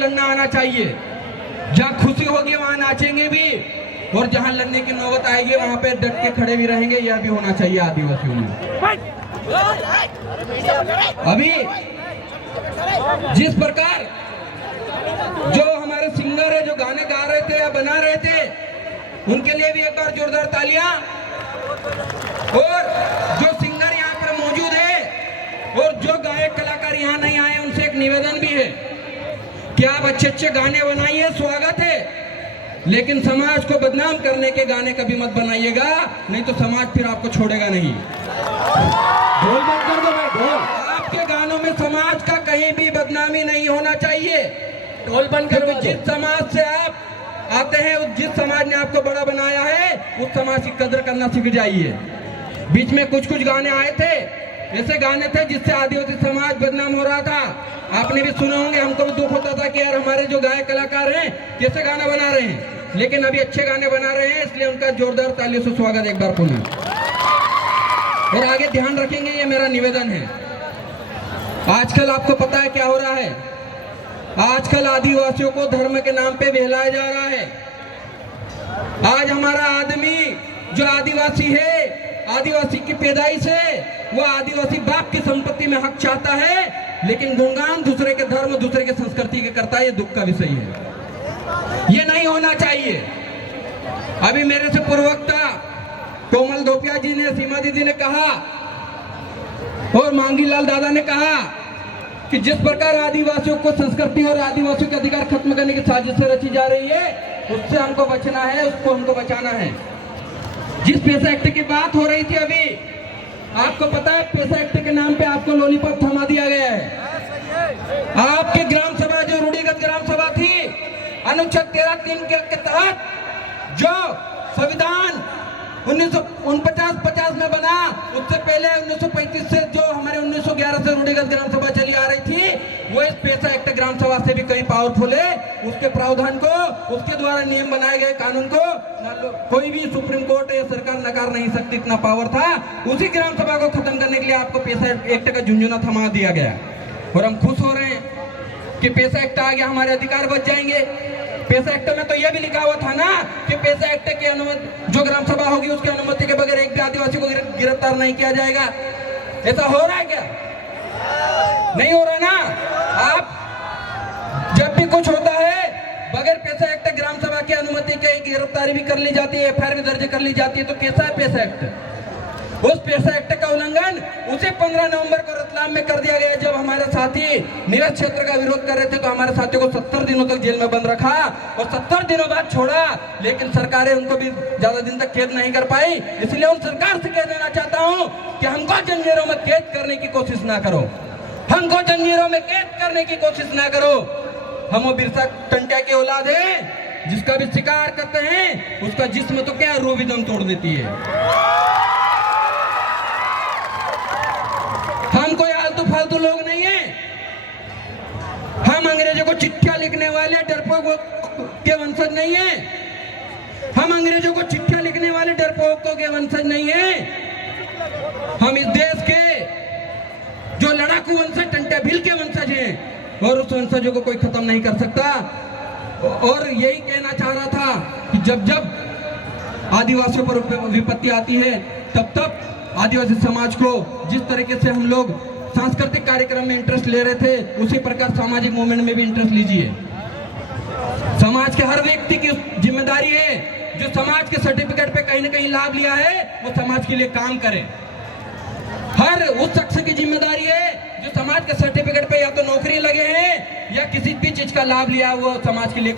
लड़ना आना चाहिए। जहाँ खुशी होगी वहाँ नाचेंगे भी, और जहाँ लड़ने की नौबत आएगी वहाँ पे डट के खड़े भी रहेंगे। यह भी होना चाहिए आदिवासियों में। अभी जिस प्रकार जो हमारे सिंगर है, जो गाने गा रहे थे या बना रहे थे, उनके लिए भी एक बार जोरदार तालियां। और जो सिंगर यहाँ पर मौजूद है और जो गायक कलाकार यहाँ नहीं आए, उनसे एक निवेदन भी है कि आप अच्छे अच्छे गाने बनाइए, स्वागत है, लेकिन समाज को बदनाम करने के गाने कभी मत बनाइएगा, नहीं तो समाज फिर आपको छोड़ेगा नहीं। ढोल बंद कर दो भाई, ढोल। आपके गानों में समाज का कहीं भी बदनामी नहीं होना चाहिए। ढोल बंद कर दो। जिस समाज से आप आते हैं, जिस समाज ने आपको बड़ा बनाया है, उस समाज की कदर करना सीख जाइए। बीच में कुछ कुछ गाने आए थे, ऐसे गाने थे जिससे आदिवासी समाज बदनाम हो रहा था। आपने भी सुने होंगे, हमको भी दुख होता था कि यार हमारे जो गायक कलाकार हैं कैसे गाना बना रहे हैं, लेकिन अभी अच्छे गाने बना रहे हैं, इसलिए उनका जोरदार तालियों से स्वागत एक बार पुनः। और आगे ध्यान रखेंगे, ये मेरा निवेदन है। आजकल आपको पता है क्या हो रहा है? आजकल आदिवासियों को धर्म के नाम पे बहलाया जा रहा है। आज हमारा आदमी जो आदिवासी है, आदिवासी की पैदाइश है, वो आदिवासी बाप की संपत्ति में हक चाहता है, लेकिन गुणगान दूसरे के धर्म, दूसरे के संस्कृति के करता है। ये दुख का विषय है, ये नहीं होना चाहिए। अभी मेरे से पूर्ववक्ता कोमल धोपिया जी ने, सीमा दीदी ने कहा और मांगी लाल दादा ने कहा कि जिस प्रकार आदिवासियों को संस्कृति और आदिवासियों के अधिकार खत्म करने की साजिश रची जा रही है, उससे हमको बचना है, उसको हमको बचाना है। जिस पैसा एक्ट की बात हो रही थी अभी, आपको पता है पैसा एक्ट के नाम पे आपको लॉलीपॉप थमा दिया गया है। आपकी ग्राम सभा जो रूढ़िगत ग्राम सभा थी, अनुच्छेद 13(3) के तहत जो संविधान 1949-50 में बना, उससे पहले 1935 से जो हमारे 1911 से रूढ़िगत ग्राम सभा चली आ रही थी, वो इस पैसा एक्ट ग्राम सभा से भी कहीं पावरफुल है। उसके प्रावधान को, उसके द्वारा नियम बनाए गए कानून को कोई भी सुप्रीम कोर्ट या सरकार नकार नहीं सकती, इतना पावर था। उसी ग्राम सभा को खत्म करने के लिए आपको पैसा एक्ट का झुंझुना थमा दिया गया, और हम खुश हो रहे हैं कि पैसा एक्ट आ गया, हमारे अधिकार बच जाएंगे। पैसा एक्ट में तो यह भी लिखा हुआ था ना कि पैसा एक्ट की अनुमति, जो ग्राम सभा होगी उसकी अनुमति के बगैर एक भी आदिवासी को गिरफ्तार नहीं किया जाएगा। ऐसा हो रहा है क्या? नहीं हो रहा ना। आप जब भी कुछ होता है, बगैर पैसा एक्ट ग्राम सभा की अनुमति के गिरफ्तारी भी कर ली जाती है, एफआईआर भी दर्ज कर ली जाती है। तो कैसा है पैसा एक्ट? उस पैसा एक्ट का उल्लंघन उसे 15 नवंबर को रतलाम में कर दिया गया, जब हमारे साथी नीरज क्षेत्र का विरोध कर रहे थे, तो हमारे साथियों को 70 दिनों तक जेल में बंद रखा और 70 दिनों बाद छोड़ा। लेकिन सरकारें उनको भी ज्यादा दिन तक कैद नहीं कर पाई। इसलिए उन सरकार से कह देना चाहता हूं कि हमको जंजीरों में कैद करने की कोशिश ना करो, हमको जंजीरों में कैद करने की कोशिश ना करो। हम वो बिरसा टंटिया की औलाद है, जिसका भी शिकार करते हैं, उसका जिस्म तो क्या रूह भी दम तोड़ देती है। हम कोई आलतू फालतू लोग नहीं है। हम अंग्रेजों को चिट्ठियां लिखने वाले डरपोक के वंशज नहीं है। हम अंग्रेजों को चिट्ठियां लिखने वाले डरपोकों के वंशज नहीं है। हम इस देश के जो लड़ाकू वंशज टंट्या भील के वंशज हैं, और उस वंशजों को कोई खत्म नहीं कर सकता। और यही कहना चाह रहा था कि जब जब आदिवासियों पर विपत्ति आती है, तब तब आदिवासी समाज को जिस तरीके से हम लोग सांस्कृतिक कार्यक्रम में इंटरेस्ट ले रहे थे, उसी प्रकार सामाजिक मूवमेंट में भी इंटरेस्ट लीजिए। समाज के हर व्यक्ति की जिम्मेदारी है, जो समाज के सर्टिफिकेट पे कहीं ना कहीं लाभ लिया है, वो समाज के लिए काम करे। हर उस शख्स की जिम्मेदारी है जो समाज के सर्टिफिकेट पे या तो नौकरी लगे हैं या किसी भी चीज का लाभ लिया, वो समाज के लिए